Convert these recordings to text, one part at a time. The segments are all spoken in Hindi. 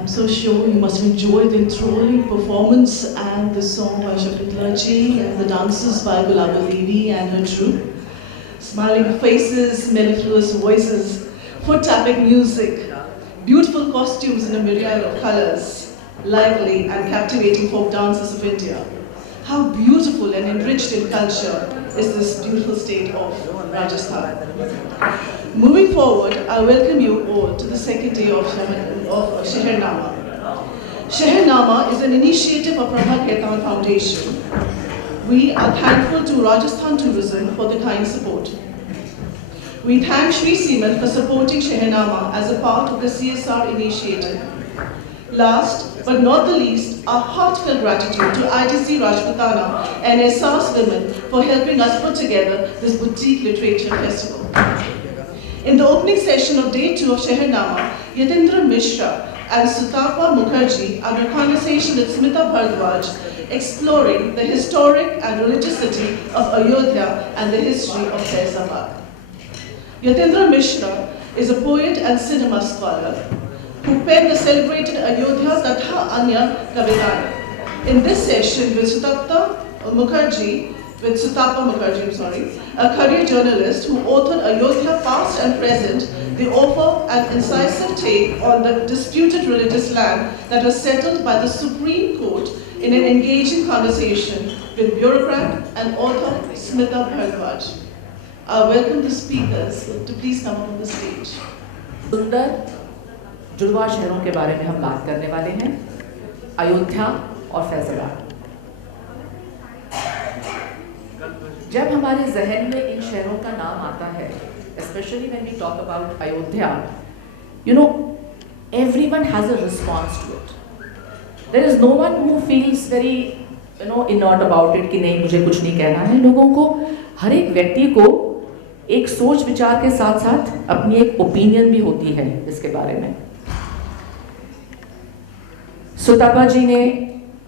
I'm so sure you must have enjoyed the enthralling performance and the song by Shakuntala Ji and the dances by Gulaba Devi and her troupe. Smiling faces, mellifluous voices, foot-tapping music, beautiful costumes in a myriad of colors, lively and captivating folk dances of India. How beautiful and enriched in culture is this beautiful state of Rajasthan. Moving forward, I welcome you all to the second day of Sheher-Nama. Sheher-Nama is an initiative of Prabha Khaitan Foundation. We are thankful to Rajasthan Tourism for the kind support. We thank Shri Seeman for supporting Sheher-Nama as a part of the CSR initiative. Last but not the least, our heartfelt gratitude to ITC Rajputana and SR's women for helping us put together this boutique literature festival. In the opening session of Day 2 of Sheher-Nama, Yatindra Mishra and Sutapa Mukherjee under conversation with Smita Bhardwaj, exploring the historic and religiousity of Ayodhya and the history of Faizabad. Yatindra Mishra is a poet and cinema scholar who penned the celebrated Ayodhya Tatha Anya Kavitaya. In this session with Sutapa Mukherjee, a career journalist who authored Ayodhya Past and Present, they offer an incisive take on the disputed religious land that was settled by the Supreme Court in an engaging conversation with bureaucrat and author Smita Bhardwaj. I welcome the speakers to please come up on the stage. सुंदर जुड़वा शहरों के बारे में हम बात करने वाले हैं, अयोध्या और फैसलाबाद। जब हमारे जहन में इन शहरों का नाम आता है, especially when we talk about Ayodhya, you know, everyone has a response to it. There is no one who feels very, inert about it कि नहीं मुझे कुछ नहीं कहना है। लोगों को, हर एक व्यक्ति को एक सोच विचार के साथ साथ अपनी एक ओपिनियन भी होती है इसके बारे में। सुतापा जी ने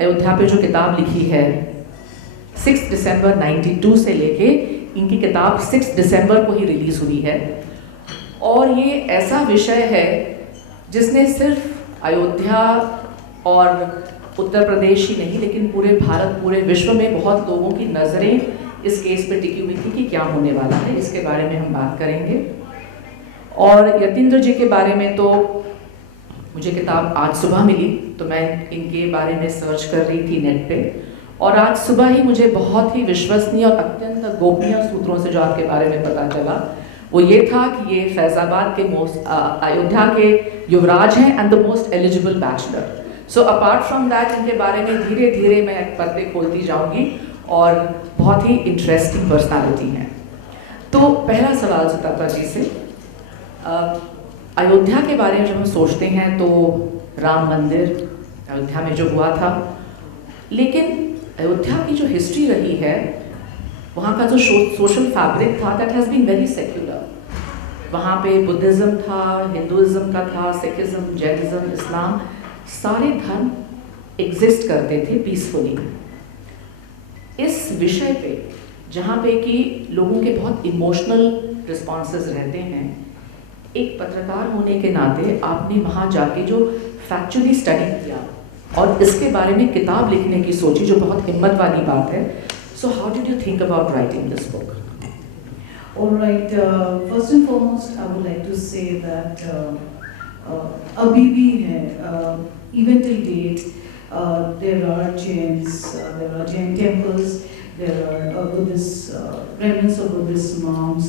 अयोध्या पे जो किताब लिखी है 6 दिसंबर 92 से लेके इनकी किताब 6 दिसंबर को ही रिलीज हुई है, और ये ऐसा विषय है जिसने सिर्फ अयोध्या और उत्तर प्रदेश ही नहीं लेकिन पूरे भारत, पूरे विश्व में बहुत लोगों की नज़रें इस केस पे टिकी हुई थी कि क्या होने वाला है। इसके बारे में हम बात करेंगे। और यतीन्द्र जी के बारे में तो मुझे किताब आज सुबह मिली, तो मैं इनके बारे में सर्च कर रही थी नेट पे, और आज सुबह ही मुझे बहुत ही विश्वसनीय और अत्यंत गोपनीय सूत्रों से जो आपके बारे में पता चला वो ये था कि ये फैजाबाद के अयोध्या के युवराज हैं and the most eligible bachelor. So apart from that इनके बारे में धीरे धीरे मैं पत्ते खोलती जाऊंगी और बहुत ही इंटरेस्टिंग पर्सनालिटी हैं। तो पहला सवाल सुतापा जी से, अयोध्या के बारे में जब हम सोचते हैं तो राम मंदिर अयोध्या में जो हुआ था, लेकिन अयोध्या की जो हिस्ट्री रही है, वहाँ का जो सोशल फैब्रिक था, that has been very secular. वहाँ पे बुद्धिज़्म था, हिंदुइज्म का था, सिखिज़्म, जैनिज़्म, इस्लाम, सारे धर्म एग्जिस्ट करते थे पीसफुली। इस विषय पे जहाँ पे कि लोगों के बहुत इमोशनल रिस्पॉन्सेस रहते हैं, एक पत्रकार होने के नाते आपने वहाँ जाके जो फैक्चुअली स्टडी किया और इसके बारे में किताब लिखने की सोची, जो बहुत हिम्मत वाली बात है। So how did you think about writing this book? All right, first and foremost, I would like to say that अभी भी है, even till date, there are Jain temples, there are Buddhist remnants of Buddhist monks,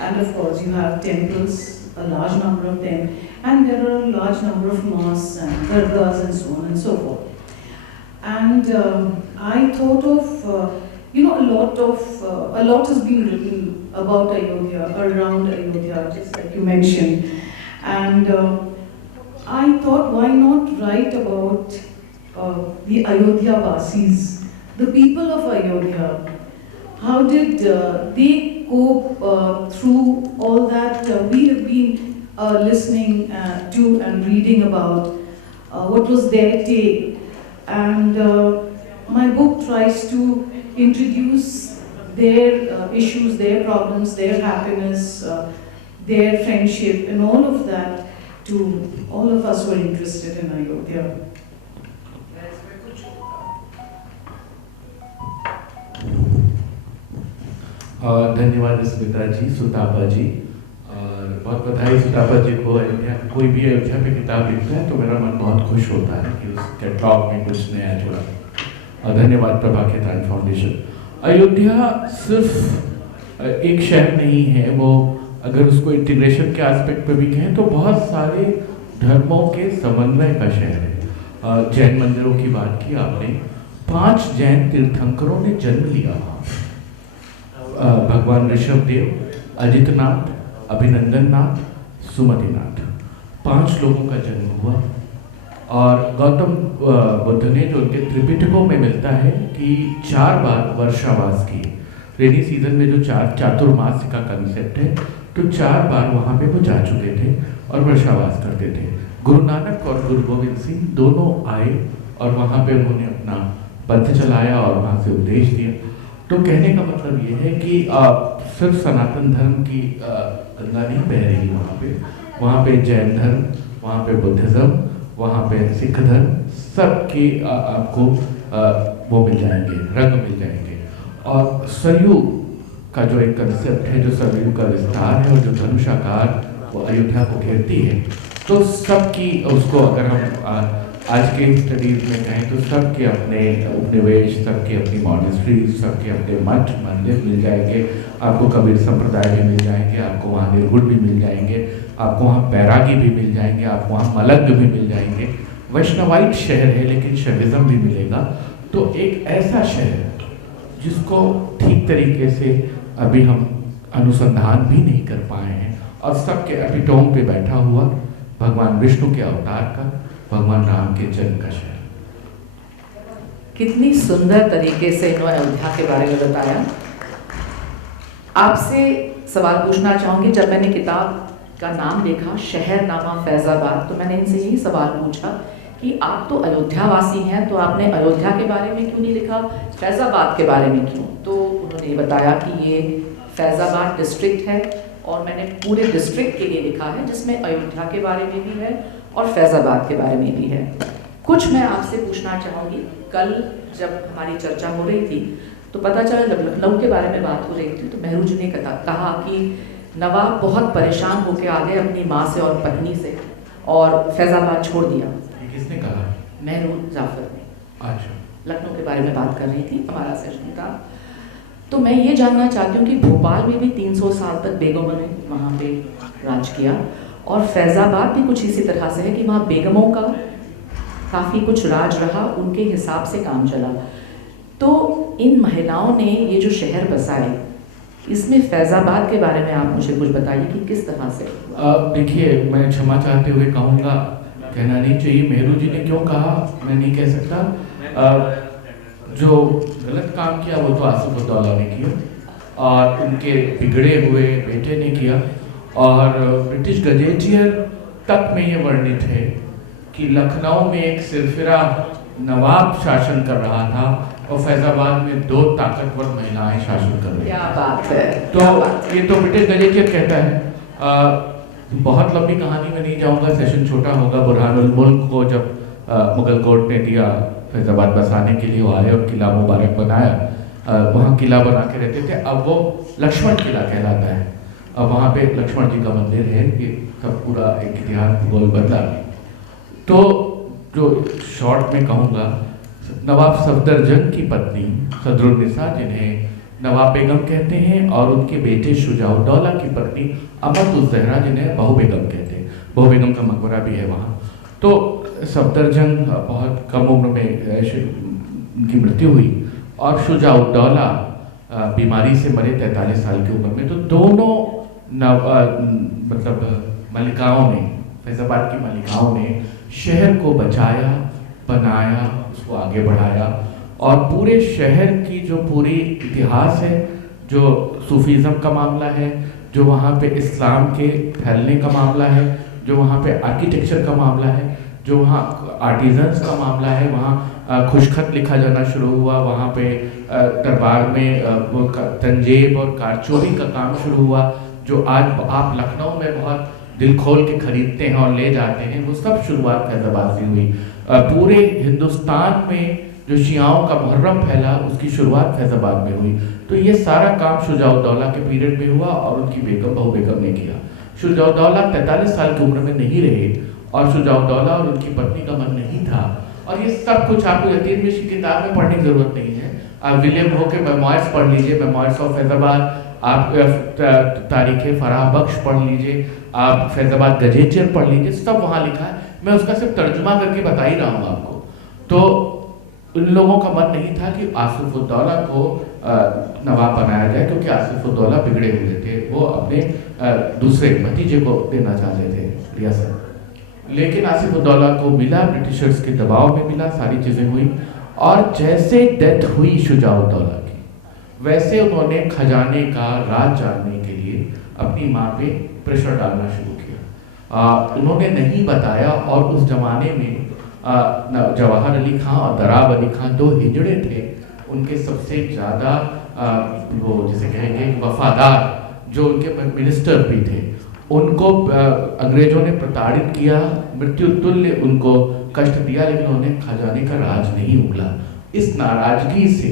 and of course you have temples, a large number of them, and there are a large number of mosques and dargahs and so on and so forth. And I thought of a lot has been written about Ayodhya, around Ayodhya, just like you mentioned, and I thought, why not write about the Ayodhya Vasis, the people of Ayodhya. How did they cope through all that we have been listening to and reading about? What was their take? And my book tries to introduce their issues, their problems, their happiness, their friendship, and all of that to all of us who are interested in Ayodhya. धन्यवाद स्मिता जी, सुतापा जी, और बहुत बधाई सुतापा जी को। अयोध्या, कोई भी अयोध्या पे किताब लिखता है तो मेरा मन बहुत खुश होता है कि उस कैटलॉग में कुछ नया जुड़ा। और धन्यवाद प्रभा खेतान फाउंडेशन। अयोध्या सिर्फ एक शहर नहीं है, वो अगर उसको इंटीग्रेशन के एस्पेक्ट पे भी कहें तो बहुत सारे धर्मों के समन्वय का शहर है। जैन मंदिरों की बात की आपने, 5 जैन तीर्थंकरों ने जन्म लिया वहाँ। भगवान ऋषभ देव, अजितनाथ, अभिनंदननाथ, सुमतिनाथ, 5 लोगों का जन्म हुआ। और गौतम बुद्ध ने, जो उनके त्रिपिटकों में मिलता है कि 4 बार वर्षावास किए। रेनी सीजन में जो चातुर्मास का कंसेप्ट है, तो 4 बार वहाँ पे वो जा चुके थे और वर्षावास करते थे। गुरु नानक और गुरु गोविंद सिंह दोनों आए और वहाँ पे उन्होंने अपना पंथ चलाया और वहाँ से उपदेश दिया। तो कहने का मतलब ये है कि सिर्फ सनातन धर्म की गंगा नहीं बह रही वहाँ पे जैन धर्म, वहाँ पे बुद्धिज्म, वहाँ पे सिख धर्म, सबके आपको वो मिल जाएंगे, रंग मिल जाएंगे। और सरयू का जो एक कंसेप्ट है, जो सरयू का विस्तार है और जो धनुषाकार वो अयोध्या को घेरती है, तो सबकी उसको अगर हम आज के स्टडीज में कहें तो सबके अपने उपनिवेश, सबके अपनी मॉनेस्ट्रीज, सबके अपने मठ मंदिर मिल जाएंगे। आपको कबीर संप्रदाय भी मिल जाएंगे, आपको वहाँ निर्गुण भी मिल जाएंगे, आपको वहाँ बैरागी भी मिल जाएंगे, आपको वहाँ मलंग भी मिल जाएंगे। वैष्णवाइट शहर है लेकिन शैविज्म भी मिलेगा। तो एक ऐसा शहर जिसको ठीक तरीके से अभी हम अनुसंधान भी नहीं कर पाए हैं, और सबके एपिटोम पे बैठा हुआ भगवान विष्णु के अवतार का, भगवान राम के जन्म का शहर। कितनी सुंदर तरीके से इन्होंने अयोध्या के बारे में बताया। आपसे सवाल पूछना चाहूँगी, जब मैंने किताब का नाम देखा शहर नामा फैजाबाद, तो मैंने इनसे यही सवाल पूछा कि आप तो अयोध्या वासी हैं, तो आपने अयोध्या के बारे में क्यों नहीं लिखा, फैजाबाद के बारे में क्यों? तो उन्होंने बताया कि ये फैजाबाद डिस्ट्रिक्ट है और मैंने पूरे डिस्ट्रिक्ट के लिए लिखा है, जिसमें अयोध्या के बारे में भी है और फैजाबाद के बारे में भी है। कुछ मैं आपसे पूछना चाहूँगी। कल जब हमारी चर्चा हो रही थी तो पता चला, जब लखनऊ के बारे में बात हो रही थी तो मेहरू जी ने कहा कि नवाब बहुत परेशान होकर आ गए अपनी माँ से और पत्नी से और फैजाबाद छोड़ दिया। किसने कहा? मेहरू जाफर ने। अच्छा, लखनऊ के बारे में बात कर रही थी, हमारा सेशन था। तो मैं ये जानना चाहती हूँ कि भोपाल में भी 300 साल तक बेगमों ने वहाँ पे राज किया और फैज़ाबाद भी कुछ इसी तरह से है कि वहाँ बेगमों का काफ़ी कुछ राज रहा, उनके हिसाब से काम चला। तो इन महिलाओं ने ये जो शहर बसाए, इसमें फैज़ाबाद के बारे में आप मुझे कुछ बताइए कि किस तरह से? देखिए, मैं क्षमा चाहते हुए कहूँगा, कहना नहीं चाहिए मेहरू जी ने क्यों कहा मैं नहीं कह सकता। जो गलत काम किया वो तो आसिफउद्दौला ने किया और उनके बिगड़े हुए बेटे ने किया। और ब्रिटिश गजेटियर तक में ये वर्णित है कि लखनऊ में एक सिरफिरा नवाब शासन कर रहा था और फैज़ाबाद में 2 ताकतवर महिलाएं शासन कर रही। क्या बात है! तो ये तो ब्रिटिश गजेटियर कहता है। बहुत लंबी कहानी में नहीं जाऊंगा, सेशन छोटा होगा। बुरहानुल मुल्क को जब मुगल कोर्ट ने दिया फैज़ाबाद बसाने के लिए, वो आए और किला मुबारक बनाया। वहाँ किला बना के रहते थे, अब वो लक्ष्मण किला कहलाता है। अब वहाँ पे लक्ष्मण जी का मंदिर है। ये सब पूरा एक इतिहास भूगोल बदला। तो जो शॉर्ट में कहूँगा, नवाब सफदरजंग की पत्नी सदरुन्निसा, जिन्हें नवाब बेगम कहते हैं, और उनके बेटे शुजाउद्दौला की पत्नी अमरुद्दौला, जिन्हें बहू बेगम कहते हैं। बहू बेगम का मकबरा भी है वहाँ। तो सफदरजंग बहुत कम उम्र में उनकी मृत्यु हुई और शुजाउद्दौला बीमारी से मरे 43 साल की उम्र में। तो दोनों मतलब मलिकाओं ने, फैज़ाबाद की मलिकाओं ने शहर को बचाया, बनाया, उसको आगे बढ़ाया। और पूरे शहर की जो पूरी इतिहास है, जो सूफीज़म का मामला है, जो वहाँ पे इस्लाम के फैलने का मामला है, जो वहाँ पे आर्किटेक्चर का मामला है, जो वहाँ आर्टिजन्स का मामला है, वहाँ खुशखत लिखा जाना शुरू हुआ, वहाँ पे दरबार में तंजेब और कारचोरी का काम शुरू हुआ, जो आज आप लखनऊ में बहुत दिल खोल के खरीदते हैं और ले जाते हैं, वो सब शुरुआत फैजाबाद से हुई। पूरे हिंदुस्तान में जो शियाओं का मुहर्रम फैला उसकी शुरुआत फैजाबाद में हुई। तो ये सारा काम शुजाउद्दौला के पीरियड में हुआ और उनकी बेगम बहू बेगम ने किया। शुजाउद्दौला 43 साल की उम्र में नहीं रहे और शुजाउद्दौला और उनकी पत्नी का मन नहीं था। और ये सब कुछ आपको यतीम मिश्र की किताब में पढ़ने की जरूरत नहीं है। आप विलियम हो के मेमोइर्स पढ़ लीजिए, मेमोइर्स ऑफ फैजाबाद, आप तारीख फराह बख्श पढ़ लीजिए, आप फैजाबाद गजेटियर पढ़ लीजिए, सब वहाँ लिखा है। मैं उसका सिर्फ तर्जुमा करके बता ही रहा हूँ आपको। तो उन लोगों का मन नहीं था कि आसिफुद्दौला को नवाब बनाया जाए, क्योंकि आसिफुद्दौला बिगड़े हुए थे, वो अपने दूसरे भतीजे को देना चाहते थे रियासत। लेकिन आसिफुद्दौला को मिला, ब्रिटिशर्स के दबाव में मिला, सारी चीज़ें हुई। और जैसे डेथ हुई शुजाउद्दौला की, वैसे उन्होंने खजाने का राज जानने के लिए अपनी माँ पे प्रेशर डालना शुरू किया। उन्होंने नहीं बताया, और उस जमाने में जवाहर अली खां और दराब अली खां 2 हिजड़े थे, उनके सबसे ज़्यादा वो जिसे कहेंगे वफादार जो उनके मिनिस्टर भी थे, उनको अंग्रेजों ने प्रताड़ित किया, मृत्यु तुल्य उनको कष्ट दिया, लेकिन उन्होंने खजाने का राज नहीं उगला। इस नाराजगी से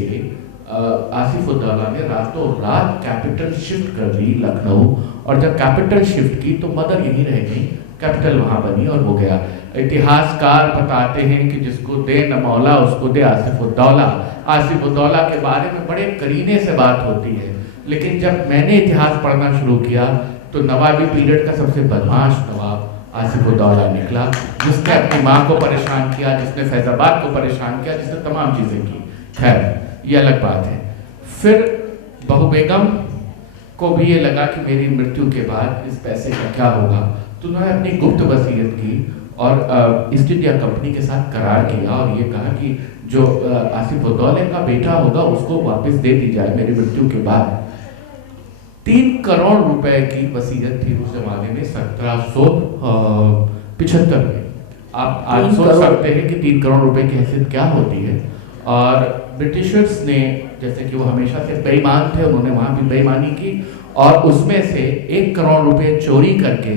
आसिफुद्दौला ने रातों रात कैपिटल शिफ्ट कर दी लखनऊ, और जब कैपिटल शिफ्ट की तो मदर यहीं रह गई, कैपिटल वहाँ बनी और वो गया। इतिहासकार बताते हैं कि जिसको दे न मौला उसको दे आसिफुद्दौला। आसिफुद्दौला के बारे में बड़े करीने से बात होती है, लेकिन जब मैंने इतिहास पढ़ना शुरू किया तो नवाबी पीरियड का सबसे बदमाश नवाब आसिफुद्दौला निकला, जिसने अपनी माँ को परेशान किया, जिसने फैजाबाद को परेशान किया, जिसने तमाम चीज़ें की। खैर ये अलग बात है। फिर बहू बेगम को भी ये लगा कि मेरी मृत्यु के बाद इस पैसे का क्या होगा, तो उन्होंने अपनी गुप्त वसीयत की और ईस्ट इंडिया कंपनी के साथ करार किया और ये कहा कि जो आसिफुद्दौला का बेटा होगा उसको वापस दे दी जाए मेरी मृत्यु के बाद। 3 करोड़ रुपए की वसीयत थी उस जमाने में 1775 में। आप आज सोच सकते हैं कि 3 करोड़ रुपए की हैसियत क्या होती है। और ब्रिटिशर्स ने, जैसे कि वो हमेशा से बेईमान थे, उन्होंने वहाँ भी बेईमानी की और उसमें से 1 करोड़ रुपए चोरी करके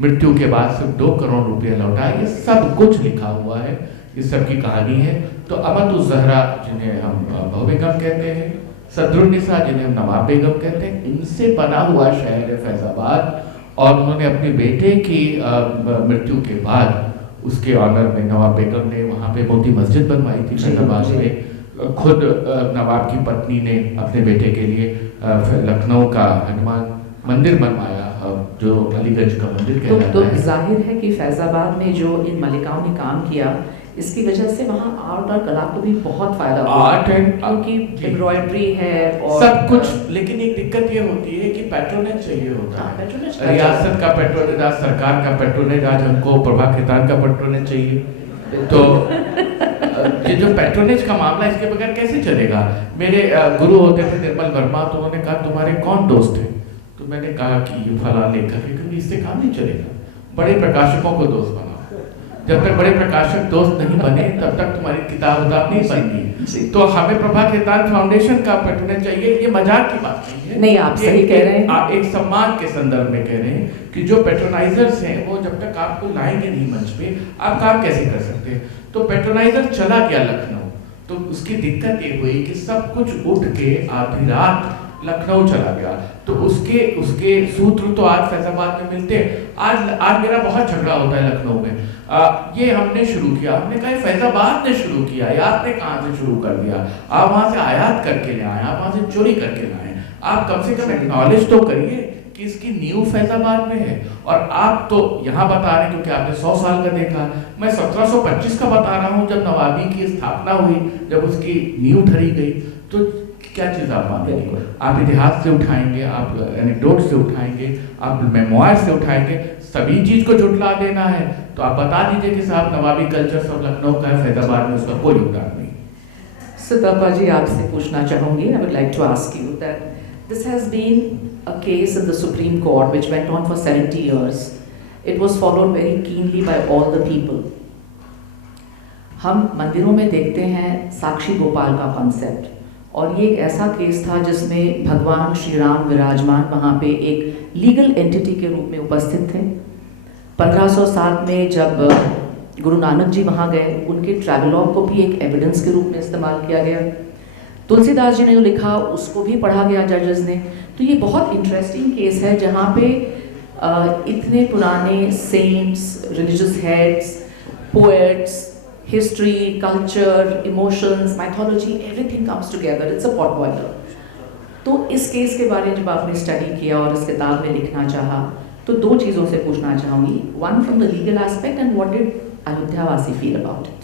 मृत्यु के बाद सिर्फ 2 करोड़ रुपए लौटाए। ये सब कुछ लिखा हुआ है, इस सब की कहानी है। तो अमत-उज़-ज़हरा जिन्हें हम बहू बेगम कहते हैं, सदरुन्निसा जिन्हें हम नवाब बेगम कहते हैं, इनसे बना हुआ शहर है फैजाबाद। और उन्होंने अपने बेटे की मृत्यु के बाद उसके ऑनर में नवाब बेगम ने वहाँ पे मोती मस्जिद बनवाई थी फैजाबाद में। खुद नवाब की पत्नी ने अपने बेटे के लिए लखनऊ का हनुमान मंदिर बनवाया, जो अलीगंज का मंदिर कहलाता है। तो जाहिर है कि फैजाबाद में जो इन मलिकाओं ने काम किया, इसकी वजह से वहाँ आर्ट और कला को भी बहुत फायदा हुआ। आर्ट एंड क्योंकि एम्ब्रॉयडरी है और सब कुछ। लेकिन एक दिक्कत ये होती है कि पैट्रोनेज चाहिए होता है। रियासत का पैट्रोनेज, आज सरकार का पैट्रोनेज, आज हमको प्रभा खेतान का पैट्रोनेज चाहिए। तो ये जो पैट्रोनेज का मामला, इसके बगैर कैसे चलेगा। मेरे गुरु होते थे निर्मल वर्मा, तो उन्होंने कहा तुम्हारे कौन दोस्त हैं, तो मैंने कहा कि ये फला लेखक है, क्योंकि इससे काम नहीं चलेगा। बड़े प्रकाशकों को दोस्त बनाओ, जब तक बड़े प्रकाशक दोस्त नहीं बने तब तक तुम्हारी किताब नहीं बनेगी। तो हमें प्रभा खेतान फाउंडेशन का पैट्रोनेज चाहिए। ये मजाक की बात नहीं है, नहीं, आप सही कह रहे हैं। आप एक सम्मान के संदर्भ में कह रहे हैं कि जो पैट्रोनाइजर्स हैं वो जब तक आपको लाएंगे नहीं मंच पे, आप काम कैसे कर सकते हैं। तो पैट्रोनाइजर चला गया लखनऊ, तो उसकी दिक्कत ये हुई कि सब कुछ उठ के आधी रात लखनऊ चला गया। तो उसके सूत्र तो आज फैजाबाद में मिलते हैं। आज मेरा बहुत झगड़ा होता है लखनऊ में। ये हमने शुरू किया, हमने कहा फैजाबाद ने शुरू किया, या आपने कहाँ से शुरू कर दिया। आप वहाँ से आयात करके ले आए, आप वहाँ से चोरी करके लाए। आप कम से कम एक्नॉलेज तो करिए कि इसकी नींव फैजाबाद में है। और आप तो यहाँ बता रहे हैं क्योंकि आपने 100 साल का देखा, मैं 1725 का बता रहा हूँ, जब नवाबी की स्थापना हुई, जब उसकी नींव धरी गई। तो क्या चीज़ आप मानेंगे। आप इतिहास से उठाएंगे, आप एनेक्डोट से उठाएंगे, आप मेमोयर से उठाएंगे, सभी चीज़ को झुठला देना है तो आप बता दीजिए कि साहब नवाबी कल्चर सब लखनऊ का है, फैजाबाद में उसका कोई योगदान नहीं। सितापा जी, आपसे पूछना चाहूँगी, I would like to ask you that this has been a case in the Supreme Court which went on for 70 years. It was followed very keenly by all the people. हम मंदिरों में देखते हैं साक्षी गोपाल का कॉन्सेप्ट, और ये एक ऐसा केस था जिसमें भगवान श्री राम विराजमान वहाँ पे एक लीगल एंटिटी के रूप में उपस्थित थे। 1507 में जब गुरु नानक जी वहाँ गए, उनके ट्रैवलॉग को भी एक एविडेंस के रूप में इस्तेमाल किया गया। तुलसीदास जी ने जो लिखा उसको भी पढ़ा गया जजेस ने। तो ये बहुत इंटरेस्टिंग केस है जहाँ पे इतने पुराने saints, religious heads, poets, history, culture, emotions, mythology, everything comes together. It's a pot boiler. तो इस केस के बारे में जब आपने स्टडी किया और इस किताब में लिखना चाहा, तो दो चीज़ों से पूछना चाहूँगी। One from the legal aspect and what did अयोध्यावासी feel about it?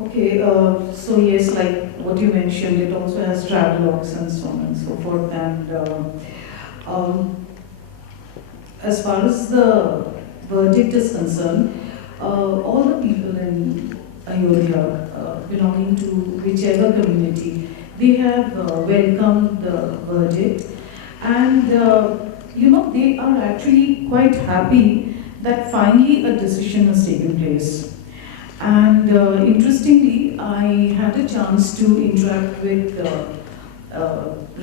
Okay, so yes, like what you mentioned, it also has travelogues and so on and so forth. And as far as the verdict is concerned, all the people in Ayodhya, belonging to whichever community, they have welcomed the verdict, and they are actually quite happy that finally a decision has taken place. And interestingly, I had a chance to interact with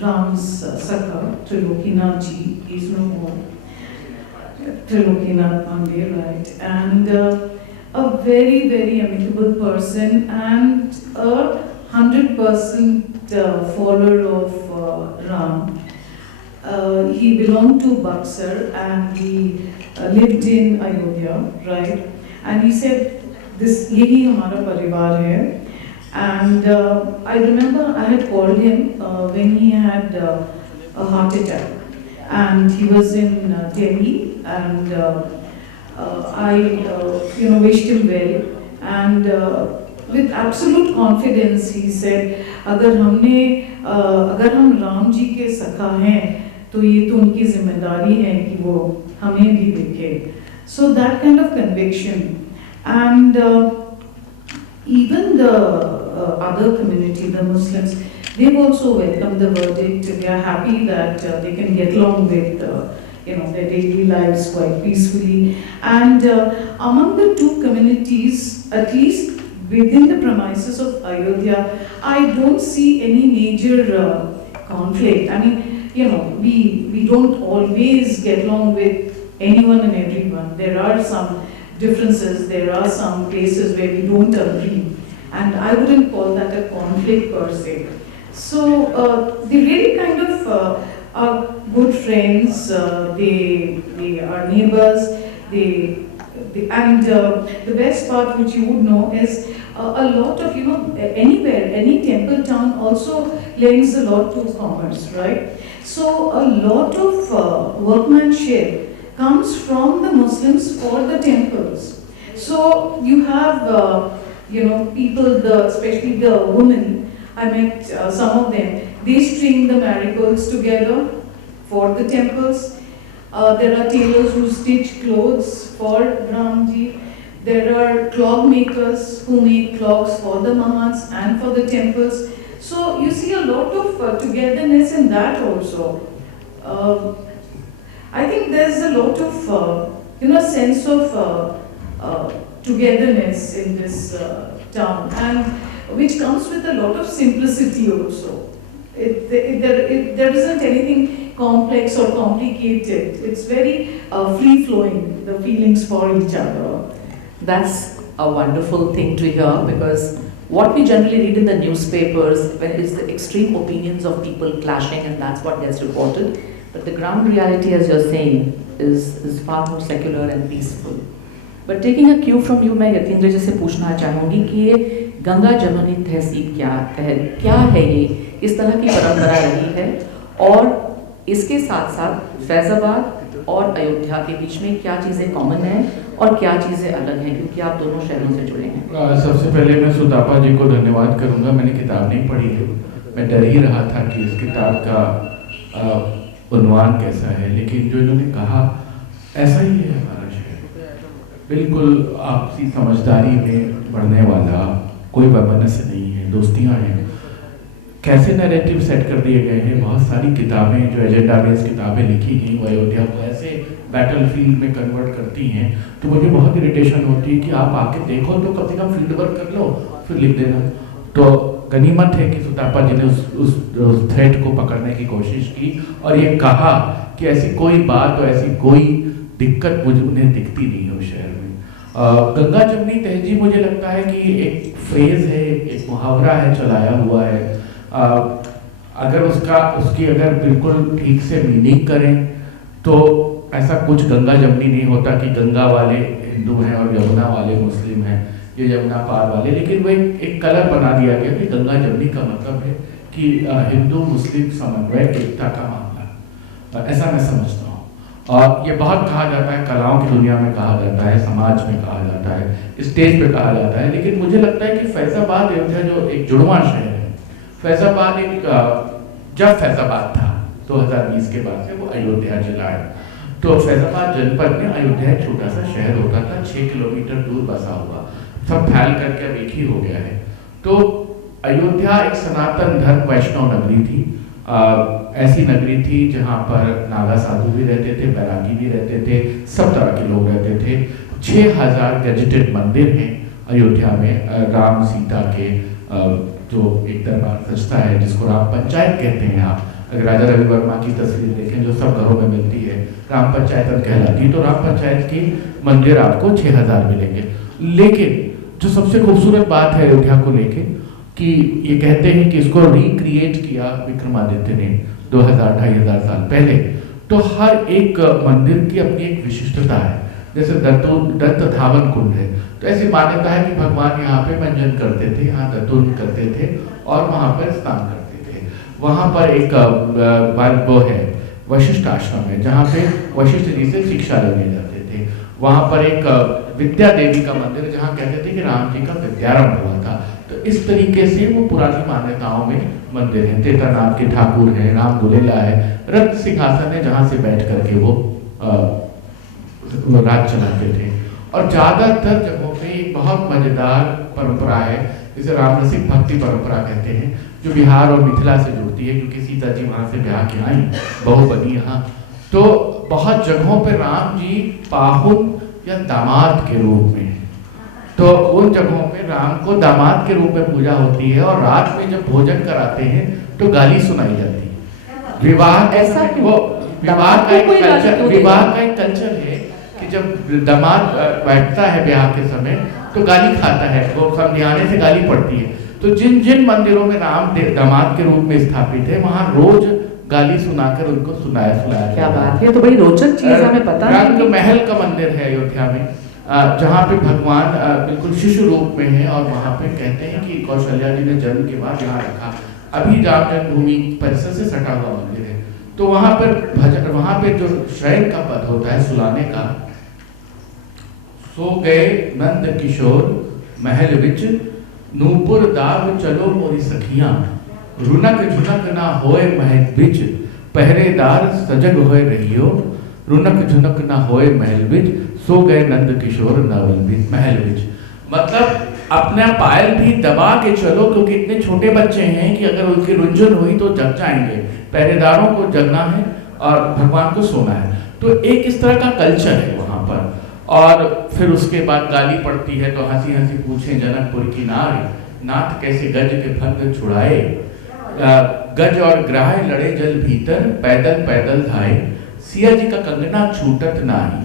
Ram's Sakha, Trilokinath ji. He's no more. Trilokinath Pandey, right? And a very, very amicable person and a 100% follower of Ram. He belonged to Buxar and he lived in Ayodhya, right? And he said, this यही हमारा परिवार है. And I remember I had called him when he had a heart attack, and he was in Delhi, and I wished him well, and with absolute confidence he said, अगर हम राम जी के सखा हैं तो ये तो उनकी जिम्मेदारी है कि वो हमें भी देखे. So that kind of conviction. And even the other community, the Muslims, they've also welcomed the verdict. They are happy that they can get along with their daily lives quite peacefully. And among the two communities, at least within the premises of Ayodhya, I don't see any major conflict. I mean, we don't always get along with anyone and everyone. There are some differences, there are some places where we don't agree, and I wouldn't call that a conflict per se. So they really kind of are good friends, they are neighbors, and the best part which you would know is a lot of, anywhere, any temple town also lends a lot to commerce, right? So a lot of workmanship comes from the Muslims for the temples. So you have, people, especially the women, I met some of them, they string the marigolds together for the temples. There are tailors who stitch clothes for Ramji. There are clog makers who make clogs for the Mahans and for the temples. So you see a lot of togetherness in that also. I think there's a lot of, sense of togetherness in this town, and which comes with a lot of simplicity also. There isn't anything complex or complicated. It's very free-flowing, the feelings for each other. That's a wonderful thing to hear, because what we generally read in the newspapers is the extreme opinions of people clashing, and that's what gets reported. But the ground reality, as you're saying, is far more secular and peaceful. But taking a cue from you, मैं यतीन्द्र जी से पूछना चाहूँगी कि ये गंगा जमुनी तहसीब क्या है, ये किस तरह की परंपरा रही है, और इसके साथ साथ फैज़ाबाद और अयोध्या के बीच में क्या चीज़ें कॉमन हैं और क्या चीज़ें अलग हैं, क्योंकि आप दोनों शहरों से जुड़े हैं। सबसे पहले मैं सुतापा जी को धन्यवाद करूँगा। मैंने किताब नहीं पढ़ी है, मैं डर ही रहा था कि इस किताब का उन्वान कैसा है, लेकिन जो इन्होंने कहा ऐसा ही है हमारा शहर, बिल्कुल आपसी समझदारी में बढ़ने वाला, कोई वैमनस्य नहीं है, दोस्तियाँ हैं। कैसे नैरेटिव सेट कर दिए गए हैं, बहुत सारी किताबें जो एजेंडा बेस्ड किताबें लिखी गई वो अयोध्या को ऐसे बैटल फील्ड में कन्वर्ट करती हैं, तो मुझे बहुत इरिटेशन होती है कि आप आके देखो तो कम से कम फील्ड वर्क कर लो फिर लिख देना। तो गनीमत है कि सुतापा जी ने उस थ्रेड को पकड़ने की कोशिश की और ये कहा कि ऐसी कोई बात और ऐसी कोई दिक्कत मुझे उन्हें दिखती नहीं है उस शहर में। गंगा जमनी तहजीब मुझे लगता है कि एक फ्रेज है, एक मुहावरा है, चलाया हुआ है। अगर उसकी अगर बिल्कुल ठीक से मीनिंग करें तो ऐसा कुछ गंगा जमनी नहीं होता कि गंगा वाले हिंदू हैं और यमुना वाले मुस्लिम हैं, ये यमुना पार वाले, लेकिन वो एक कलर बना दिया गया कि गंगा जमनी का मतलब है कि हिंदू मुस्लिम समन्वय, एकता का मामला, ऐसा मैं समझता हूँ। और ये बहुत कहा जाता है, कलाओं की दुनिया में कहा जाता है, समाज में कहा जाता है, स्टेज पे कहा जाता है, लेकिन मुझे लगता है कि फैजाबाद अयोध्या जो एक जुड़वां शहर है, फैजाबाद जब फैजाबाद था 2020 के बाद से वो अयोध्या जिला है, तो फैजाबाद जनपद में अयोध्या एक छोटा सा शहर होता था, 6 किलोमीटर दूर बसा हुआ, सब फैल करके अब एक ही हो गया है। तो अयोध्या एक सनातन धर्म वैष्णव नगरी थी, ऐसी नगरी थी जहाँ पर नागा साधु भी रहते थे, बैरागी भी रहते थे, सब तरह के लोग रहते थे। 6000 गजेटेड मंदिर हैं अयोध्या में, राम सीता के जो एक दरबार सजता है जिसको राम पंचायत कहते हैं। आप अगर राजा रवि वर्मा की तस्वीर देखें जो सब घरों में मिलती है, राम पंचायत कहलाती, तो राम पंचायत की मंदिर आपको 6000 मिलेंगे। लेकिन जो सबसे खूबसूरत बात है अयोध्या को लेके कि ये कहते हैं कि इसको रिक्रिएट किया विक्रमादित्य ने 2000-2500 साल पहले, तो हर एक मंदिर की अपनी एक विशिष्टता है। जैसे दत्त धावन कुंड है, तो ऐसी मान्यता है कि भगवान यहाँ पे मंजन करते थे, यहाँ दत्तुन करते थे और वहाँ पर स्नान करते थे। वहाँ पर एक वो है वशिष्ठ आश्रम है जहाँ पे वशिष्ठ जी से शिक्षा लेने जाते थे। वहाँ पर एक विद्या देवी का मंदिर जहाँ कहते थे कि राम जी का विद्यारंभ हुआ था। तो इस तरीके से वो पुरानी मान्यताओं में मंदिर है। तेतानाथ के ठाकुर हैं, राम दुलेला है, रत्न सिंहासन है जहाँ से बैठ करके वो राज चलाते थे। और ज्यादातर जगहों पे एक बहुत मजेदार परंपरा है जिसे रामरसिक भक्ति परंपरा कहते हैं, जो बिहार और मिथिला से जुड़ती है, क्योंकि सीता जी वहां से ब्याह के आई, बहू बनी यहाँ। तो बहुत जगहों पे राम जी पाहुन या दामाद के रूप में, तो उन जगहों पे राम को दामाद के रूप में पूजा होती है। और रात में जब भोजन कराते हैं तो गाली सुनाई जाती है। विवाह ऐसा वो विवाह का एक कल्चर है कि जब दामाद बैठता है ब्याह के समय तो गाली खाता है, वो समझाने से गाली पड़ती है। तो जिन जिन मंदिरों में राम दामाद के रूप में स्थापित है वहां रोज गाली सुनाकर उनको सुनाया। क्या बात है, तो बड़ी रोचक चीज हमें पता है। रंग महल का मंदिर है अयोध्या में, जहाँ पे भगवान बिल्कुल शिशु रूप में है, और वहाँ पे कहते हैं कि कौशल्या जी ने जन्म के बाद यहाँ रखा। अभी राम जन्मभूमि परिसर से सटा हुआ मंदिर है। तो वहाँ पे जो शयन का पद होता है सुलाने का, सो गए नंद किशोर महल विच, नूपुर दाव चलो मोरी सखियां, रुनक झुनक ना होए महल बिच, पहरेदार सजग होए रहियो, रुनक झुनक ना होए महल बिच, सो गए नंद किशोर महल बिच। मतलब अपना पायल भी दबा के चलो, क्योंकि इतने छोटे बच्चे हैं कि अगर उनकी रुंझुन हुई तो जग जाएंगे। पहरेदारों को जगना है और भगवान को सोना है। तो एक इस तरह का कल्चर है वहां पर। और फिर उसके बाद गाली पड़ती है तो हंसी हंसी पूछे जनकपुर की नारी, नाथ कैसे गज के फंद छुड़ाए, गज और ग्राह लड़े जल भीतर, पैदल पैदल धाए, सिया जी का कंगना छूटत नाही,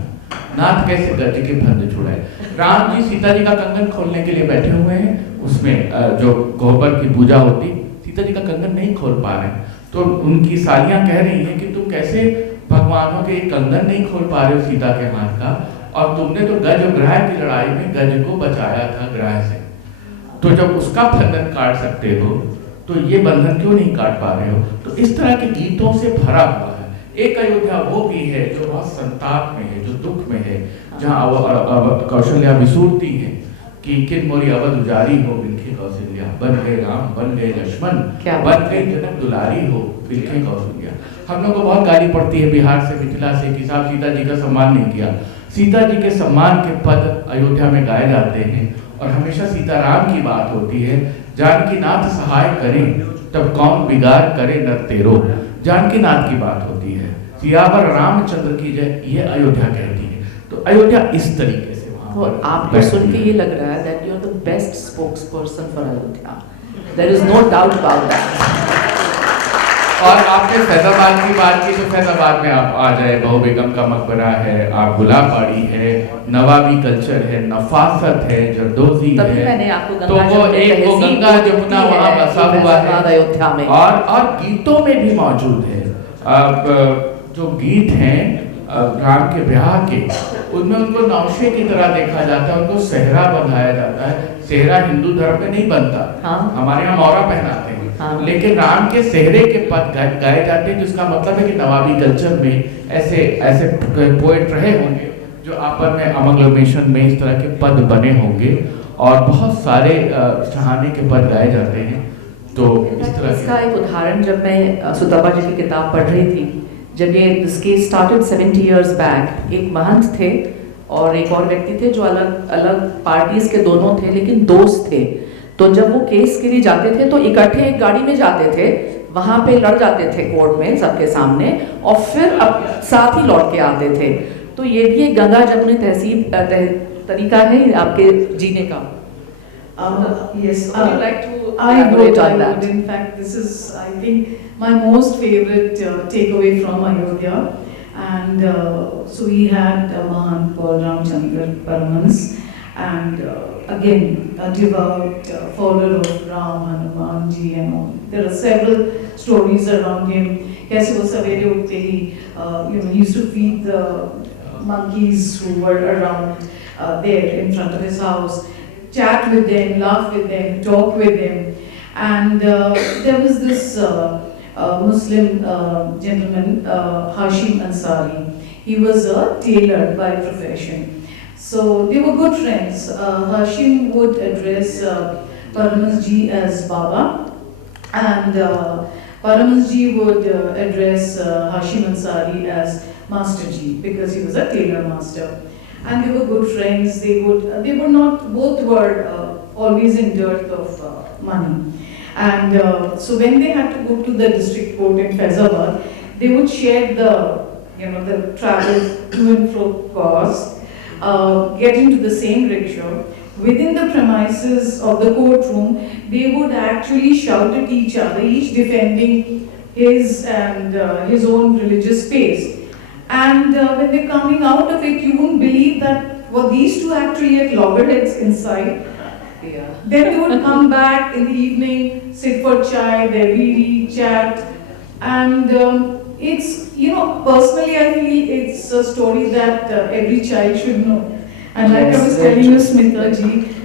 नाथ कैसे गज के फंद छुड़ाए। राम जी सीता जी का कंगन खोलने के लिए बैठे हुए हैं, उसमें जो गोबर की पूजा होती, सीता जी का कंगन नहीं खोल पा रहे, तो उनकी सालियां कह रही हैं कि तुम कैसे भगवानों के कंगन नहीं खोल पा रहे हो सीता के हाथ का, और तुमने तो गज और ग्राह की लड़ाई में गज को बचाया था ग्राह से, तो जब उसका बंधन काट सकते हो तो ये बंधन क्यों नहीं काट पा रहे हो। तो इस तरह के गीतों से भरा हुआ है। एक अयोध्या वो भी है जो बहुत संताप में है, जो दुख में है, जहाँ कौशल्या विसूरती है कि किन मोरी अवध उजारी हो बिलखे कौशल्या, बन गए राम बन गए लक्ष्मण, बन गए जनक दुलारी हो बिलखे कौशल्या। हम लोग को बहुत गाली पड़ती है बिहार से मिथिला से कि साहब सीता जी का सम्मान नहीं किया। सीता जी के सम्मान के पद अयोध्या में गाए जाते हैं और हमेशा सीताराम की बात होती है। जानकी नाथ सहाय करें तब कौन बिगाड़ करे नर तेरो, जानकी नाथ की बात होती है। सियावर रामचंद्र की जय, ये अयोध्या कहती है। तो अयोध्या इस तरीके से वहां और आपको सुन के ये लग रहा है that you are the best spokesperson for Ayodhya. There is no doubt about that. और आपने फैजाबाद की बात की तो फैजाबाद में आप आ जाए, बहू बेगम का मकबरा है, आप गुलाबबाड़ी है, नवाबी कल्चर है, नफासत है, जरदोजी तभी है, मैंने आपको तो वो एक वो गंगा जमुना वहाँ बसा हुआ है अयोध्या में। और गीतों में भी मौजूद है। अब जो गीत हैं राम के ब्याह के, उनमें उनको नौशे की तरह देखा जाता है, उनको सेहरा बंधाया जाता है। सेहरा हिंदू धर्म में नहीं बनता, हाँ। हमारे यहाँ मौरा पहनाते हैं, हाँ। लेकिन राम के सेहरे के पद गाए जाते हैं, जिसका मतलब है कि नवाबी कल्चर में ऐसे ऐसे पोएट रहे होंगे जो आपस में अमंगलमेशन में इस तरह के पद बने होंगे और बहुत सारे शहाने के पद गाए जाते हैं। तो इस तरह इसका एक उदाहरण, जब मैं सुतपा जी की किताब पढ़ रही थी, जब ये this case started 70 years back, एक महंत थे और एक और व्यक्ति थे जो अलग अलग पार्टीज के दोनों थे लेकिन दोस्त थे। तो जब वो केस के लिए जाते थे तो इकट्ठे एक गाड़ी में जाते थे, वहां पे लड़ जाते थे कोर्ट में सबके सामने और फिर अब साथ ही लौट के आते थे। तो ये भी एक गंगा जमुनी तहसीब तरीका है आपके जीने का। Yes, Would you like to I elaborate on would. that? In fact, this is, I think, my most favorite takeaway from Ayodhya. And so we had Mahant Paul Ramchandra Paramhans, and again, a devout follower of Ram, Hanuman ji and all. There are several stories around him. Kaise wo savere uthte hi, he used to feed the monkeys who were around there in front of his house, chat with them, laugh with them, talk with them. And there was this Muslim gentleman, Hashim Ansari. He was a tailor by profession. So they were good friends. Hashim would address Paramhans ji as Baba, and Paramhans ji would address Hashim Ansari as Master ji, because he was a tailor master. And they were good friends. They were not, both were always in dearth of money. And so when they had to go to the district court in Faizabad, they would share the travel to and fro cost, get into the same rickshaw. Within the premises of the courtroom, they would actually shout at each other, each defending his and his own religious space. And when they're coming out of it, you wouldn't believe that these two actually at loggerheads inside. Yeah. Then they would come back in the evening, sit for chai, they'd read, chat. And it's, personally I feel it's a story that every child should know. And like I was telling you, Smita ji,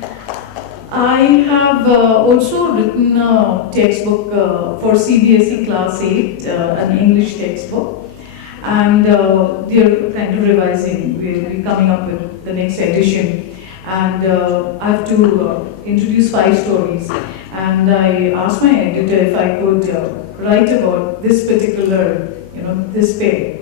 I have also written a textbook for CBSE Class 8, an English textbook. And they're kind of revising. We're coming up with the next edition. And I have to introduce 5 stories. And I asked my editor if I could write about this particular, this pair.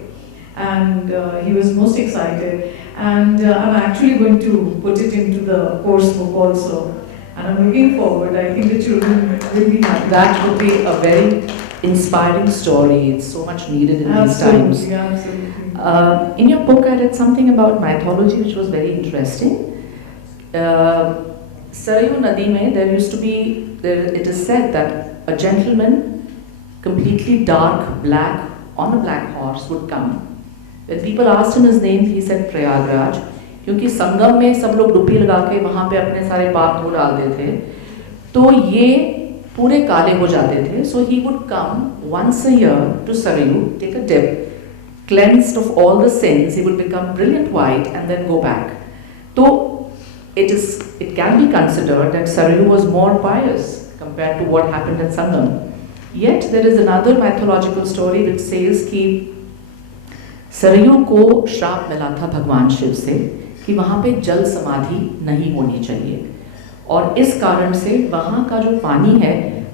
And he was most excited. And I'm actually going to put it into the course book also. And I'm looking forward. I think the children will be happy. That would be a very inspiring story. It's so much needed in these times. Absolutely. In your book, I read something about mythology which was very interesting. Sarayu Nadi mein, there used to be, it is said that a gentleman, completely dark, black, on a black horse would come. When people asked him his name, he said Prayagraj, क्योंकि संगम में सब लोग डुबकी लगा के वहाँ पे अपने सारे पाप धो डालते थे, तो ये पूरे काले हो जाते थे. So he would come once a year to Sarayu, take a dip, cleansed of all the sins, he would become brilliant white and then go back. So it can be considered that Sarayu was more pious compared to what happened in Sangam. Yet there is another mythological story which says कि सरयू को श्राप मिला था भगवान शिव से कि वहाँ पे जल समाधि नहीं होनी चाहिए, और इस कारण से वहाँ का जो पानी है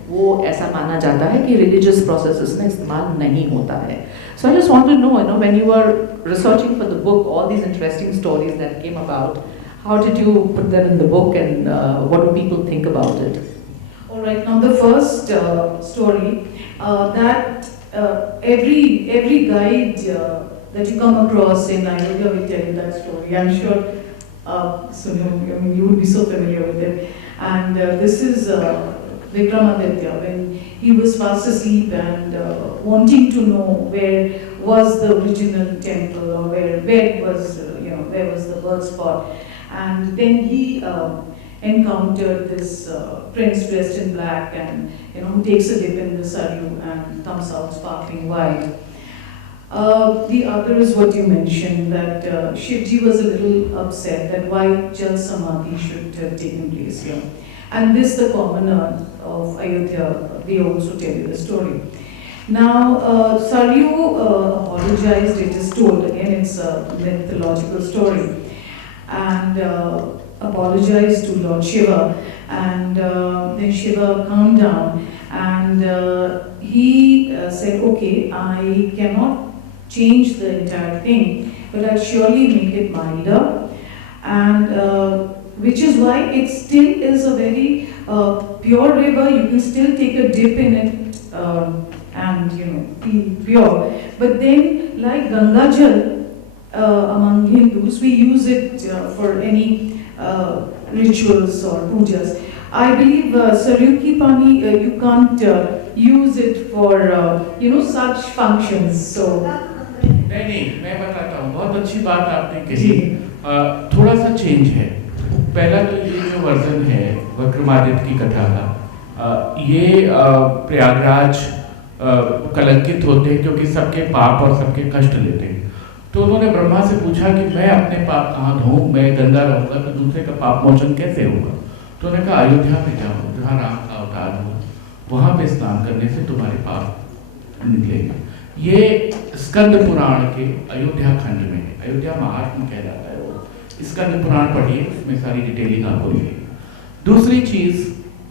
वो ऐसा माना जाता है कि रिलीजियस प्रोसेसेस में इस्तेमाल नहीं होता है. So I just want to know, when you were researching for the book, all these interesting stories that came about, how did you put them in the book, and what do people think about it? All right. Now the first story that every guide that you come across in Ayodhya will tell you that story. I'm sure, Sunil, you would be so familiar with it. And this is Vikramaditya, when he was fast asleep and wanting to know where was the original temple, or where was where was the birth spot, and then he encountered this prince dressed in black, and who takes a dip in the Saryu and comes out sparkling white. The other is what you mentioned, that Shivji was a little upset that why Jal Samadhi should have taken place here. And this, the commoner of Ayodhya, they also tell you the story. Now, Saryu apologized, it is told, again it's a mythological story, and apologized to Lord Shiva, and then Shiva calmed down, and he said, okay, I cannot change the entire thing, but I'll surely make it milder, and which is why it still is a very pure river. You can still take a dip in it and feel pure. But then, like Ganga Jal, among Hindus, we use it for any rituals or pujas. I believe Saryu ki pani, you can't use it for such functions. So नहीं, मैं बताता हूँ, बहुत अच्छी बात आपने कही। थोड़ा सा चेंज है। पहला तो ये जो वर्जन है विक्रमादित्य की कथा का, ये प्रयागराज कलंकित होते हैं क्योंकि सबके पाप और सबके कष्ट लेते हैं। तो उन्होंने ब्रह्मा से पूछा कि मैं अपने पाप कहाँ धोऊं, मैं गंगा रहूँगा तो दूसरे का पाप मोचन कैसे होगा। तो उन्होंने कहा अयोध्या में जाओ, जहाँ राम का अवतार हुआ, वहाँ पे स्नान करने से तुम्हारे पाप निकलेंगे। ये स्कंद पुराण के अयोध्या खंड में है, अयोध्या महात्म्य कह जाता है वो। स्कंद पुराण पढ़िए, उसमें सारी डिटेलिंग आपको मिलेगी। दूसरी चीज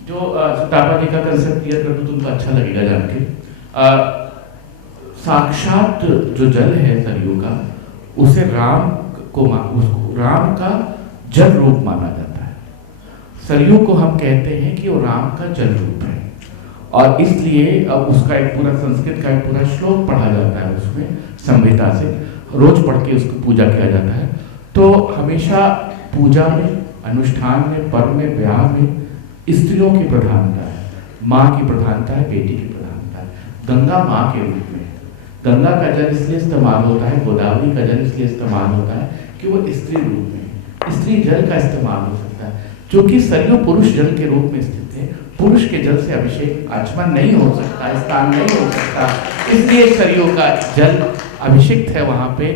जो सुतापा जी का कंसेप्ट क्लियर कर दूं तो तुमको अच्छा लगेगा जान के। साक्षात जो जल है सरयू का, उसे उसको राम का जल रूप माना जाता है। सरयू को हम कहते हैं कि वो राम का जल रूप है, और इसलिए अब उसका एक पूरा संस्कृत का एक पूरा श्लोक पढ़ा जाता है, उसमें संहिता से रोज पढ़ के उसकी पूजा किया जाता है। तो हमेशा पूजा में, अनुष्ठान में, पर्व में, ब्याह में स्त्रियों की प्रधानता है, माँ की प्रधानता है, बेटी की प्रधानता है। गंगा माँ के रूप में, गंगा का जल इसलिए इस्तेमाल होता है, गोदावरी का जल इसलिए इस्तेमाल होता है कि वो स्त्री रूप में, स्त्री जल का इस्तेमाल हो सकता है। क्योंकि सरयू पुरुष जल के रूप में स्थित है, पुरुष के जल से अभिषेक आचमन नहीं हो सकता, स्नान नहीं हो सकता, इसलिए सरयू का जल अभिषिक्त है। वहाँ पे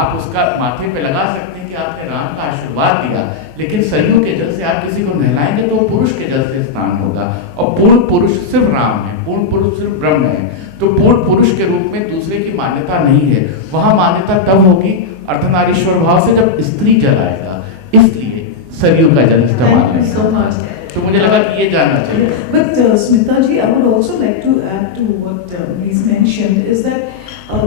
आप उसका माथे पे लगा सकते हैं कि आपने राम का आशीर्वाद दिया, लेकिन सरयू के जल से आप किसी को नहलाएंगे तो पुरुष के जल से स्नान होगा। और पूर्ण पुरुष सिर्फ राम है, पूर्ण पुरुष सिर्फ ब्रह्म है, तो पूर्ण पुरुष के रूप में दूसरे की मान्यता नहीं है। वहाँ मान्यता तब होगी अर्धनारीश्वर भाव से जब स्त्री जल आएगा, इसलिए सरयू का जल इस्तेमाल है। तो मुझे लगा कि ये जानना चाहिए। But Smita ji, I would also like to add to what he's mentioned is that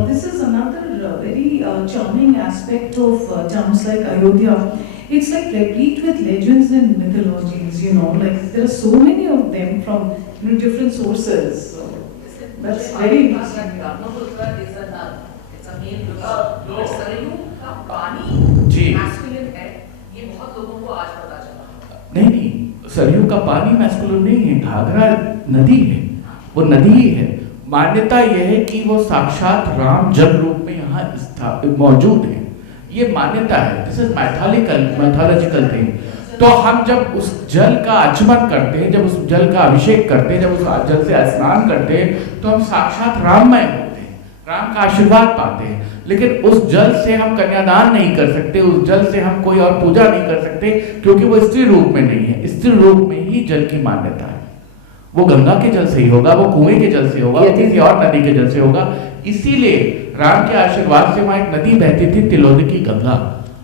this is another very charming aspect of towns like Ayodhya. It's like replete with legends and mythologies, like there are so many of them from different sources. So that's very interesting. Brahmaputra is a nun. It's a male river. Saryu का पानी जी मैस्कुलिन है, ये बहुत लोगों को आज पता चला। नहीं, सरयू का पानी मैस्कुलिन नहीं है, घाघरा नदी है, वो नदी ही है। मान्यता यह है कि वो साक्षात राम जल रूप में यहाँ मौजूद है, ये मान्यता है। This is mythological thing. तो हम जब उस जल का आचमन करते हैं, जब उस जल का अभिषेक करते हैं, जब उस जल से स्नान करते हैं, तो हम साक्षात राममय होते हैं, राम का आशीर्वाद पाते हैं। लेकिन उस जल से हम कन्यादान नहीं कर सकते, उस जल से हम कोई और पूजा नहीं कर सकते, क्योंकि वो स्त्री रूप में नहीं है। स्त्री रूप में ही जल की मान्यता है। वो गंगा के जल से ही होगा, वो कुएं के जल से होगा, किसी और नदी के जल से होगा। इसीलिए राम के आशीर्वाद से वहां एक नदी बहती थी, तिलोदी की गंगा,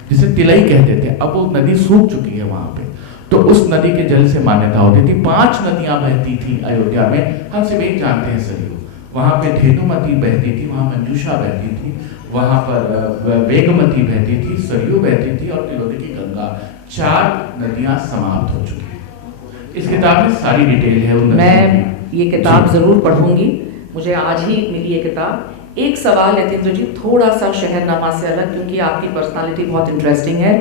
जिसे तिलई कहते थे। अब वो नदी सूख चुकी है वहां पे, तो उस नदी के जल से मान्यता होती थी। 5 नदियां बहती थी अयोध्या में, हम सिर्फ एक जानते हैं सरयू। वहां पे धेनुमती बहती थी, वहां मंजूषा बहती थी, वहां पर वेगमती बहती थी, सरयू बहती थी, और तिलोदी की गंगा। 4 नदियां समाप्त हो चुकी है। इस किताब में सारी डिटेल है। मैं ये किताब जरूर पढ़ूंगी, मुझे आज ही मिली ये किताब। एक सवाल है तिंद्र जी, थोड़ा सा शहरनामा से अलग, क्योंकि आपकी पर्सनालिटी बहुत इंटरेस्टिंग है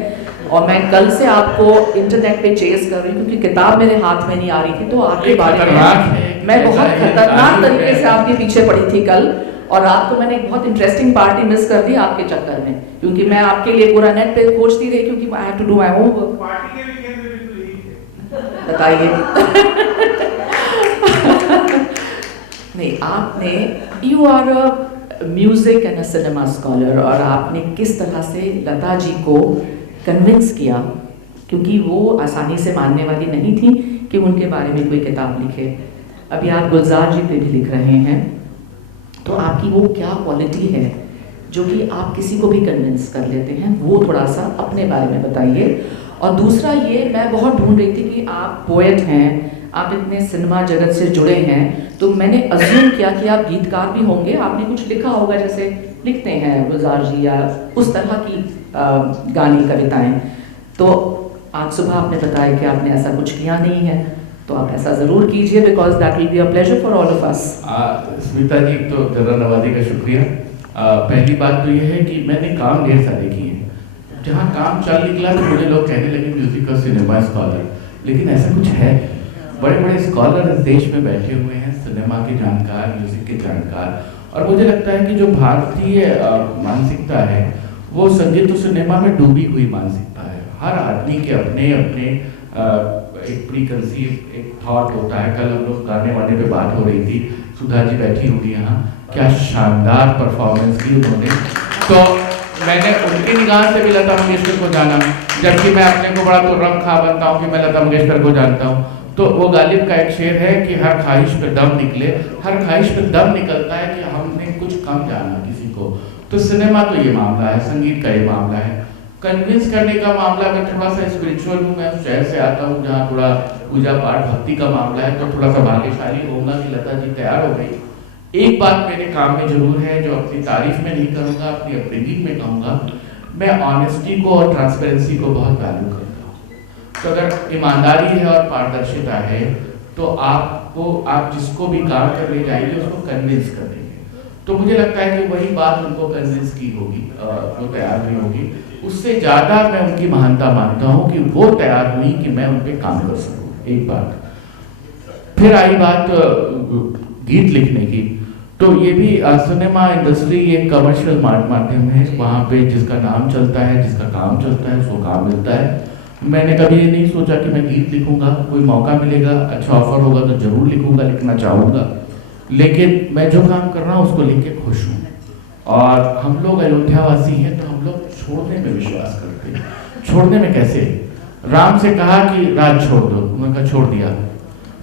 और मैं कल से आपको इंटरनेट पे चेस कर रही हूँ, क्योंकि किताब मेरे हाथ में नहीं आ रही थी, तो आपके बारे में मैं बहुत खतरनाक तरीके से आपके पीछे पड़ी थी कल, और रात को मैंने एक बहुत इंटरेस्टिंग पार्टी मिस कर दी आपके चक्कर में, क्योंकि मैं आपके लिए पूरा नेट पे खोजती रही, क्योंकि I have to do my homework. Party के वीकेंड में बिल्कुल यही थे। बताइए। नहीं, आपने you are a music and a cinema scholar, और आपने किस तरह से लता जी को कन्विंस किया, क्योंकि वो आसानी से मानने वाली नहीं थी कि उनके बारे में कोई किताब लिखे। अभी आप गुलजार जी पे भी लिख रहे हैं, तो आपकी वो क्या क्वालिटी है जो कि आप किसी को भी कन्विंस कर लेते हैं, वो थोड़ा सा अपने बारे में बताइए। और दूसरा ये, मैं बहुत ढूंढ रही थी कि आप पोएट हैं, आप इतने सिनेमा जगत से जुड़े हैं, तो मैंने अज्यूम किया कि आप गीतकार भी होंगे, आपने कुछ लिखा होगा जैसे लिखते हैं गुलजार जी या उस तरह की गाने कविताएं। तो आज सुबह आपने बताया कि आपने ऐसा कुछ किया नहीं है, तो आप ऐसा ज़रूर कीजिए, because that will be a pleasure for all of us. Smita ji, तो जरा नवाजी का शुक्रिया। पहली बात तो ये है कि मैंने काम ढेर सारे किए हैं, जहाँ काम चल निकला तो मुझे लोग कहने लगे म्यूजिक और सिनेमा स्कॉलर, लेकिन ऐसा कुछ है। बड़े बड़े स्कॉलर इस देश में बैठे हुए हैं, सिनेमा के जानकार, म्यूजिक के जानकार, और मुझे लगता है कि जो भारतीय मानसिकता है वो संगीत और सिनेमा में डूबी हुई मानसिकता है। हर आदमी के अपने अपने एक प्री कंसीव एक थॉट होता है। कल हम लोग गाने वाने पे बात हो रही थी, सुधा जी बैठी होंगी यहाँ, क्या शानदार परफॉर्मेंस की उन्होंने। तो मैंने उनकी निगाह से भी लता मंगेशकर को जाना, जबकि मैं अपने को बड़ा तुर्रम खा बनता हूँ कि मैं लता मंगेशकर को जानता हूँ। तो वो गालिब का एक शेर है कि हर ख्वाहिश पे दम निकले, हर ख्वाहिश पे दम निकलता है कि हमने कुछ कम जाना किसी को। तो सिनेमा तो ये मामला है, संगीत का ये मामला है। कन्विंस करने का मामला, मैं थोड़ा सा स्पिरिचुअल हूँ, मैं उस शहर से आता हूँ जहाँ थोड़ा पूजा पाठ भक्ति का मामला है, तो थोड़ा सा भाग्यशाली होगा कि लता जी तैयार हो गई। एक बात मेरे काम में जरूर है, जो अपनी तारीफ में नहीं करूँगा, अपनी अपब्रिंगिंग में कहूँगा, मैं ऑनेस्टी को और ट्रांसपेरेंसी को बहुत वैल्यू करता हूँ। तो अगर ईमानदारी है और पारदर्शिता है, तो आप जिसको भी काम करने जाएंगे उसको कन्विंस कर देंगे। तो मुझे लगता है कि वही बात उनको कन्विंस की होगी, जो तैयार हुई होगी। उससे ज़्यादा मैं उनकी महानता मानता हूँ कि वो तैयार हुई कि मैं उन पर काम कर सकूँ। एक बात। फिर आई बात गीत लिखने की, तो ये भी सिनेमा इंडस्ट्री एक कमर्शियल माध्यम है, वहाँ पे जिसका नाम चलता है, जिसका काम चलता है, उसको काम मिलता है। मैंने कभी ये नहीं सोचा कि मैं गीत लिखूंगा, कोई मौका मिलेगा, अच्छा ऑफर होगा तो जरूर लिखूंगा, लिखना चाहूँगा, लेकिन मैं जो काम कर रहा हूँ उसको लिख के खुश हूँ। और हम लोग अयोध्यावासी हैं, तो हम लोग छोड़ने में विश्वास करते हैं। छोड़ने में कैसे? राम से कहा कि राज छोड़ दो, उन्होंने कहा छोड़ दिया।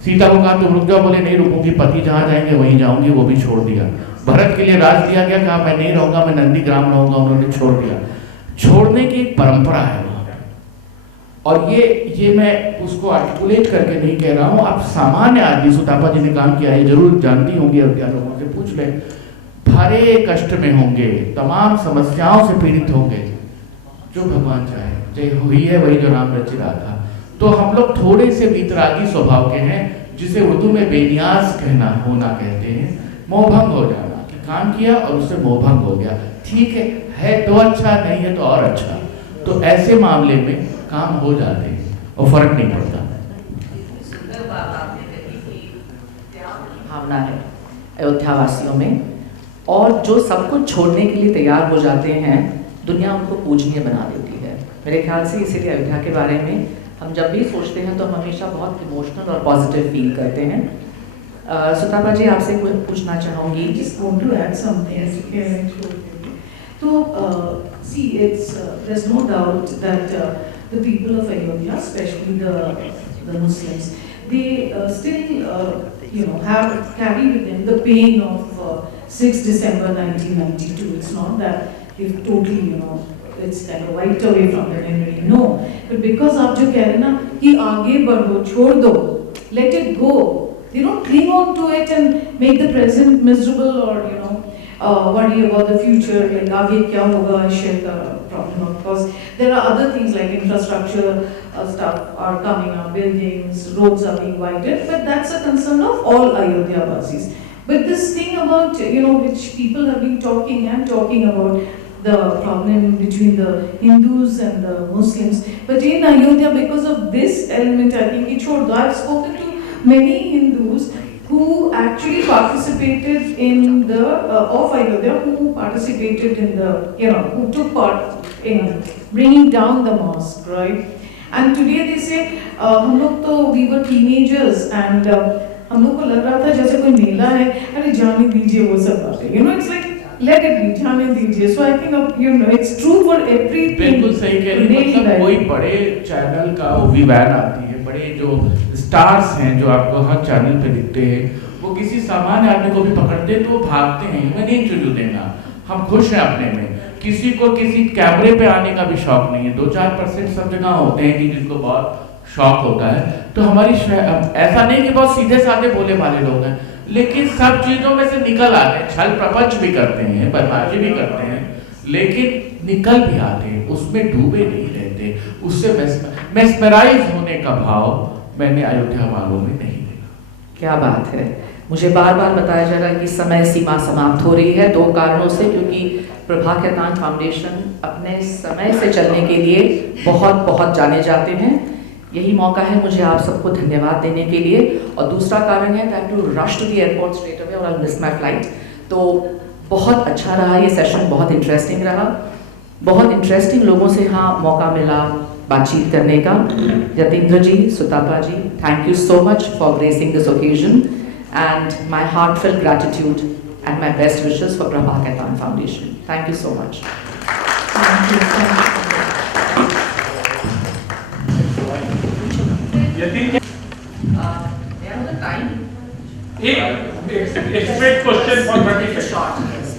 सीता को कहा तुम रुक जाओ, बोले नहीं रुकूंगी, पति जहाँ जाएंगे वहीं जाऊंगी, वो भी छोड़ दिया। भरत के लिए राज दिया गया, कहा मैं नहीं रहूंगा, मैं नंदीग्राम रहूंगा, उन्होंने छोड़ दिया। छोड़ने की एक परंपरा है वहाँ पे, और ये मैं उसको आर्टिकुलेट करके नहीं कह रहा हूँ। आप सामान्य आदमी, सुतापा जी ने काम किया है, जरूर जानती होंगी, अयोध्या लोगों से पूछ लें, भरे कष्ट में होंगे, तमाम समस्याओं से पीड़ित होंगे, जो भगवान चाहे, जय हुई है वही जो राम रच रहा था। तो हम लोग थोड़े से वीतरागी स्वभाव के हैं, जिसे उर्दू में बेनियाज कहना होना कहते हैं, मोहभंग हो जाना, कि काम किया और उससे मोहभंग हो गया। ठीक है तो अच्छा, नहीं है तो और अच्छा। तो ऐसे मामले में काम हो जाते हैं और फर्क नहीं पड़ता। भावना है अयोध्या वासियों में, और जो सब कुछ छोड़ने के लिए तैयार हो जाते हैं, दुनिया उनको पूजनीय बना देती है। मेरे ख्याल से इसीलिए अयोध्या के बारे में हम जब भी सोचते हैं तो हम हमेशा बहुत इमोशनल और पॉजिटिव फील करते हैं। सुतापा जी, आपसे पूछना चाहूँगी। Just want to add something. So, see, there's no doubt that the people of Ayodhya, especially the Muslims, they still carry with them the pain of 6 December 1992. It's not that they've totally, it's kind of wiped away from their memory. No, but because आप जो कह रहे हैं ना कि आगे बढ़ो, छोड़ दो, let it go. They don't cling on to it and make the present miserable or worry about the future. Like आगे क्या होगा, share का problem. Of course, there are other things like infrastructure stuff are coming up, buildings, roads are being widened, but that's a concern of all Ayodhya Vasis. But this thing about, which people have been talking about, the problem between the Hindus and the Muslims. But in Ayodhya, because of this element, I think it showed. I've spoken to many Hindus who actually participated in the, of Ayodhya, who participated in the, who took part in bringing down the mosque, right? And today they say, we were teenagers and हम लोग को लग रहा था जैसे कोई मेला है, अरे जाने दीजिए वो सब बातें, it's like let it be, जाने दीजिए. So I think it's true for everything. बिल्कुल सही कह रही हैं. मतलब कोई बड़े चैनल का मूवी वैन आती है, बड़े जो स्टार्स हैं जो आपको हर चैनल पे दिखते हैं, वो किसी सामान्य आदमी को भी पकड़ते हैं तो वो भागते हैं. मैं नहीं इंटरव्यू देना, हम खुश हैं अपने में. किसी को किसी कैमरे पे आने का भी शौक नहीं है. 2-4% सब जगह होते हैं कि जिनको बहुत शौक होता है. तो हमारी ऐसा नहीं कि बहुत सीधे साधे भोले भाले लोग हैं, लेकिन सब चीजों में से निकल आते हैं. छल प्रपंच भी करते हैं, बदमाशी भी करते हैं, लेकिन निकल भी आते हैं, उसमें डूबे नहीं रहते. उससे मेस्मराइज होने का भाव मैंने अयोध्या वालों में नहीं देखा. क्या बात है. मुझे बार बार बताया जा रहा है कि समय सीमा समाप्त हो रही है 2 कारणों से, क्योंकि प्रभा केतान फाउंडेशन अपने समय से चलने के लिए बहुत बहुत जाने जाते हैं. यही मौका है मुझे आप सबको धन्यवाद देने के लिए. और दूसरा कारण है that to rush to the airport straight away और आई मिस माय फ्लाइट. तो बहुत अच्छा रहा ये सेशन, बहुत इंटरेस्टिंग रहा. बहुत इंटरेस्टिंग लोगों से यहाँ मौका मिला बातचीत करने का. Yatindra ji, Sutapa ji, thank you so much for gracing this occasion and my heartfelt gratitude and my best wishes for Prabha Ketan Foundation. Thank you so much. Thank you. Expert question for 30 seconds.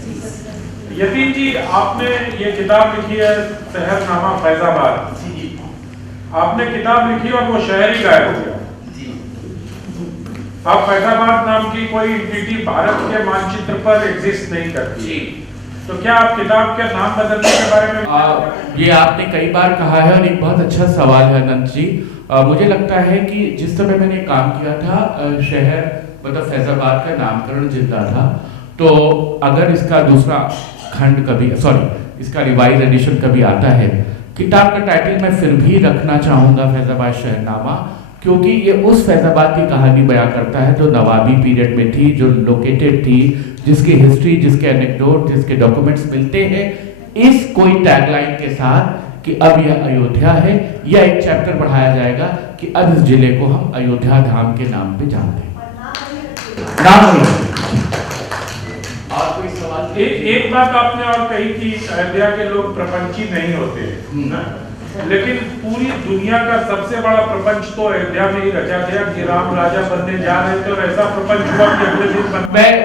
Yatin जी, आपने ये किताब लिखी है शहरनामा फैजाबाद. आपने किताब लिखी और वो शहर ही गायब हो गया. अब फैजाबाद नाम की कोई एंटिटी भारत के मानचित्र पर एग्जिस्ट नहीं करती. तो क्या आप किताब के नाम बदलने के बारे में ये आपने कई बार कहा है और एक बहुत अच्छा सवाल है अनंत जी. मुझे लगता है कि जिस समय मैंने काम किया था, शहर मतलब फैजाबाद का नामकरण जिंदा था. तो अगर इसका दूसरा खंड कभी, इसका रिवाइज एडिशन कभी आता है, किताब का टाइटल मैं फिर भी रखना चाहूँगा फैजाबाद शहरनामा, क्योंकि ये उस फैजाबाद की कहानी बयां करता है जो नवाबी पीरियड में थी, जो लोकेटेड थी, जिसकी हिस्ट्री, जिसके एनेक्डोट, जिसके डॉक्यूमेंट्स मिलते हैं इस कोई टैगलाइन के साथ कि अब यह अयोध्या है. या एक चैप्टर बढ़ाया जाएगा कि अब इस जिले को हम अयोध्या धाम के नाम पे जानते हैं. नाम नहीं. और कोई सवाल? एक बात आपने और कही कि अयोध्या के लोग प्रपंची नहीं होते, लेकिन पूरी दुनिया का सबसे बड़ा प्रपंच तो अयोध्या में ही रचा गया कि राम राजा बनने जा रहे थे और ऐसा प्रपंच हुआ कि अगले दिन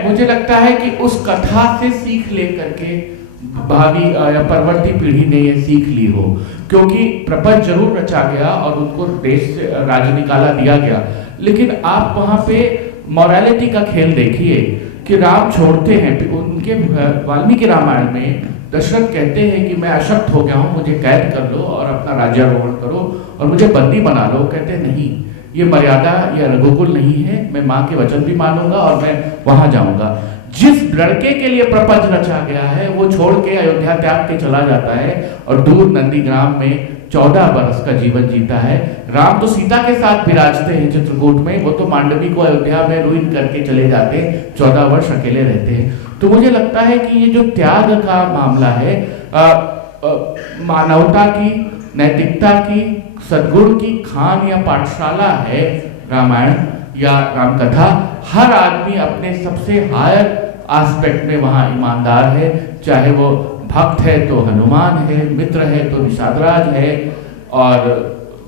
मुझे लगता है कि उस कथा से सीख लेकर के भावी या परवर्ती पीढ़ी ने ये सीख ली हो, क्योंकि प्रपंच जरूर रचा गया और उनको देश से राज निकाला दिया गया, लेकिन आप वहां पे मॉरलिटी का खेल देखिए कि राम छोड़ते हैं. उनके वाल्मीकि रामायण में दशरथ कहते हैं कि मैं अशक्त हो गया हूँ, मुझे कैद कर लो और अपना राज्यारोहण करो और मुझे बंदी बना लो. कहते नहीं, ये मर्यादा या रघुकुल नहीं है, मैं माँ के वचन भी मानूंगा और मैं वहां जाऊंगा. जिस लड़के के लिए प्रपंच रचा गया है वो छोड़ के अयोध्या त्याग के चला जाता है और दूर नंदीग्राम में 14 वर्ष का जीवन जीता है. राम तो सीता के साथ विराजते हैं चित्रकूट में, वो तो मांडवी को अयोध्या में रुइन करके चले जाते हैं, 14 वर्ष अकेले रहते हैं. तो मुझे लगता है कि ये जो त्याग का मामला है, मानवता की, नैतिकता की, सद्गुण की खान या पाठशाला है रामायण या रामकथा. हर आदमी अपने सबसे हायर एस्पेक्ट में वहाँ ईमानदार है, चाहे वो भक्त है तो हनुमान है, मित्र है तो निषादराज है, और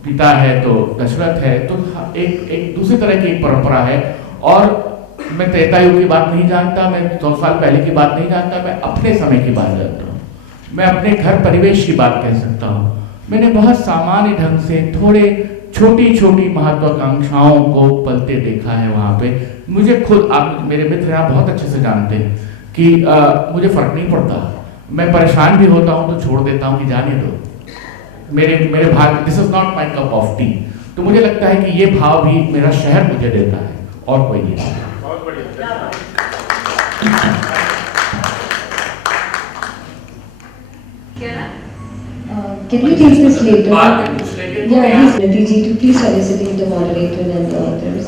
पिता है तो दशरथ है. तो एक दूसरी तरह की एक परंपरा है. और मैं त्रेतायुग की बात नहीं जानता, मैं 100 साल पहले की बात नहीं जानता, मैं अपने समय की बात जानता हूँ. मैं अपने घर परिवेश की बात कह सकता हूँ. मैंने बहुत सामान्य ढंग से थोड़े छोटी छोटी महत्वाकांक्षाओं को पलते देखा है वहाँ पे. मुझे खुद, आप मेरे मित्र यहाँ बहुत अच्छे से जानते हैं कि मुझे फर्क नहीं पड़ता. मैं परेशान भी होता हूँ तो छोड़ देता हूँ कि जाने दो, मेरे भाग, this is not my cup of T. तो मुझे लगता है कि ये भाव भी मेरा शहर मुझे देता है और कोई नहीं. बहुत बढ़िया. Can we take this later? बाद में पूछ लेंगे। Yeah, please, Natiji, to please felicitate the moderator and the authors.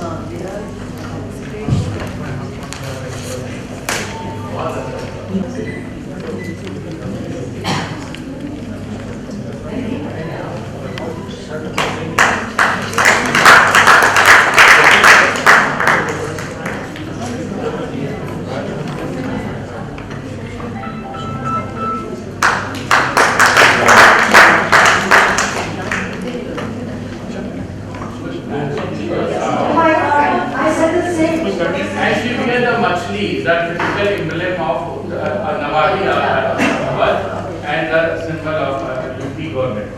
I said the same. And she became the Machli, that physical emblem of Nawadi and the symbol of UP government.